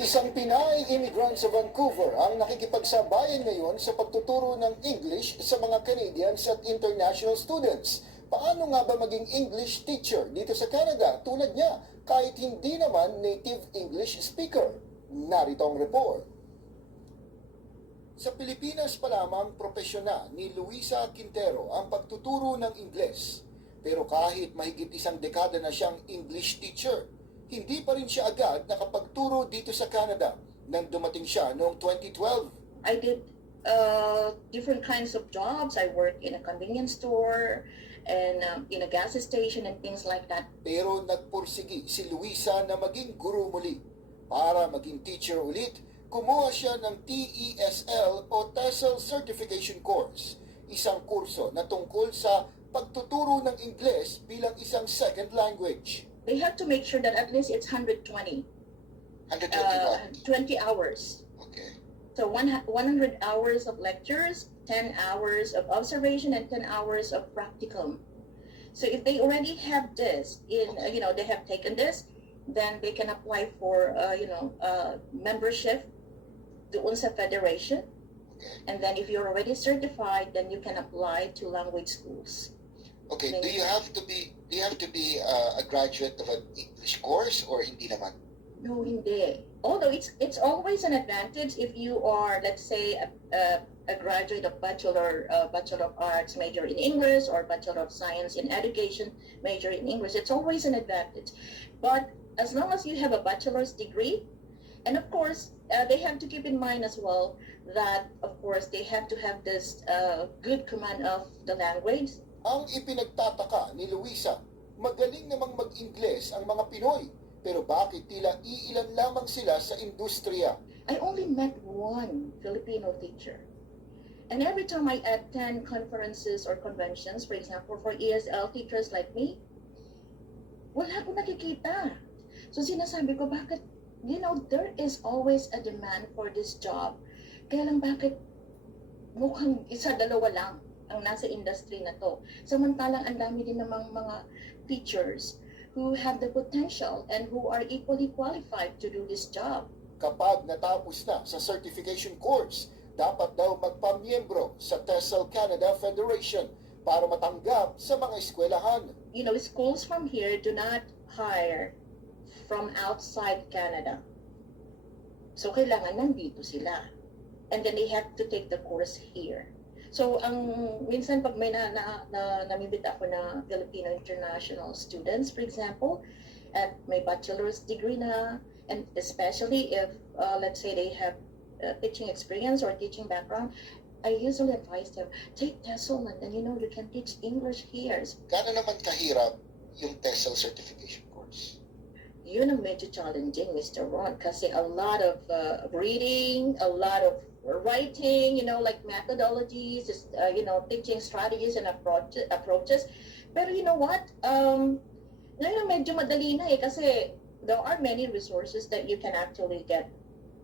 Isang Pinay immigrant sa Vancouver ang nakikipagsabayan ngayon sa pagtuturo ng English sa mga Canadians at international students. Paano nga ba maging English teacher dito sa Canada tulad niya kahit hindi naman native English speaker? Narito ang report. Sa Pilipinas pa lamang profesional ni Luisa Quintero ang pagtuturo ng Ingles. Pero kahit mahigit isang dekada na siyang English teacher, hindi pa rin siya agad nakapagturo dito sa Canada nang dumating siya noong 2012. I did different kinds of jobs. I worked in a convenience store and in a gas station and things like that. Pero nagpursigi si Luisa na maging guro muli. Para maging teacher ulit, kumuha siya ng TESL o TESL Certification Course, isang kurso na tungkol sa pagtuturo ng Ingles bilang isang second language. They have to make sure that at least it's 120. 20 hours. Okay. So 100 hours of lectures, 10 hours of observation, and 10 hours of practicum. So if they already have this, they have taken this, then they can apply for, membership doon sa federation. Okay. And then if you're already certified, then you can apply to language schools. Okay, do you have to be a graduate of an English course or hindi naman? No, hindi. Although it's always an advantage if you are, let's say, a graduate of Bachelor of Arts major in English or Bachelor of Science in Education major in English. It's always an advantage. But as long as you have a bachelor's degree, and of course, they have to keep in mind as well that, of course, they have to have this good command of the language. Ang ipinagtataka ni Luisa, magaling namang mag-Ingles ang mga Pinoy, pero bakit tila iilan lamang sila sa industriya? I only met one Filipino teacher. And every time I attend conferences or conventions, for example, for ESL teachers like me, wala akong nakikita. So sinasabi ko, bakit, there is always a demand for this job. Kaya lang bakit mukhang isa-dalawa lang ang nasa industry na to. Samantalang ang dami din namang mga teachers who have the potential and who are equally qualified to do this job. Kapag natapos na sa certification course, dapat daw magpamiyembro sa TESL Canada Federation para matanggap sa mga eskwelahan. Schools from here do not hire from outside Canada. So kailangan nandito sila. And then they have to take the course here. So, minsan pag may namimit ako na Filipino international students, for example, at may bachelor's degree na, and especially if, let's say, they have teaching experience or teaching background, I usually advise them, take TESL and then, you can teach English here. Gaano naman kahirap yung TESL certification course? Yun ang medyo challenging, Mr. Ron, kasi a lot of reading, a lot of writing, like methodologies, teaching strategies and approaches. Pero you know what? Medyo madali na kasi there are many resources that you can actually get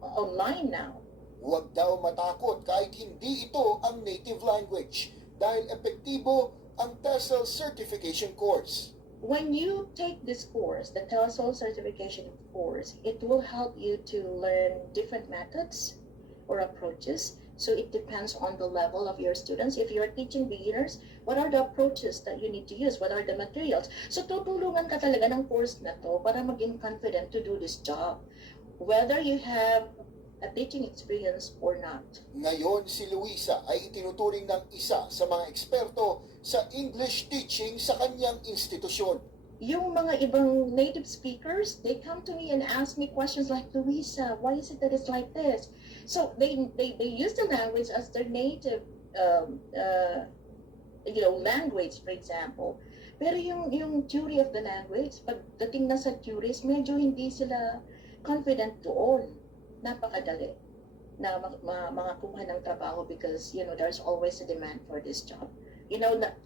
online now. Huwag daw matakot kahit hindi ito ang native language dahil epektibo ang TESL certification course. When you take this course, the TESL certification course, it will help you to learn different methods or approaches. So it depends on the level of your students. If you're teaching beginners, what are the approaches that you need to use? What are the materials? So tutulungan ka talaga ng course na to para maging confident to do this job, whether you have a teaching experience or not. Ngayon si Luisa ay itinuturing ng isa sa mga eksperto sa English teaching sa kanyang institusyon. Yung mga ibang native speakers, they come to me and ask me questions like, Luisa, why is it that it's like this? So they use the language as their native language, for example. Pero yung theory of the language, pagdating na sa theories, medyo hindi sila confident doon. Napakadali na makakuha ng trabaho because, there's always a demand for this job.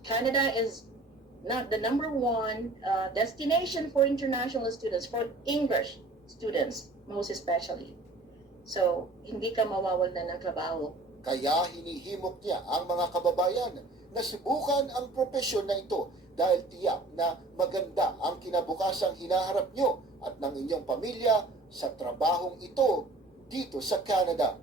Canada is not the number one destination for international students, for English students, most especially. So, hindi ka mawawalan ng trabaho. Kaya hinihimok niya ang mga kababayan na subukan ang propesyon na ito dahil tiyak na maganda ang kinabukasang hinaharap nyo at ng inyong pamilya sa trabahong ito dito sa Canada.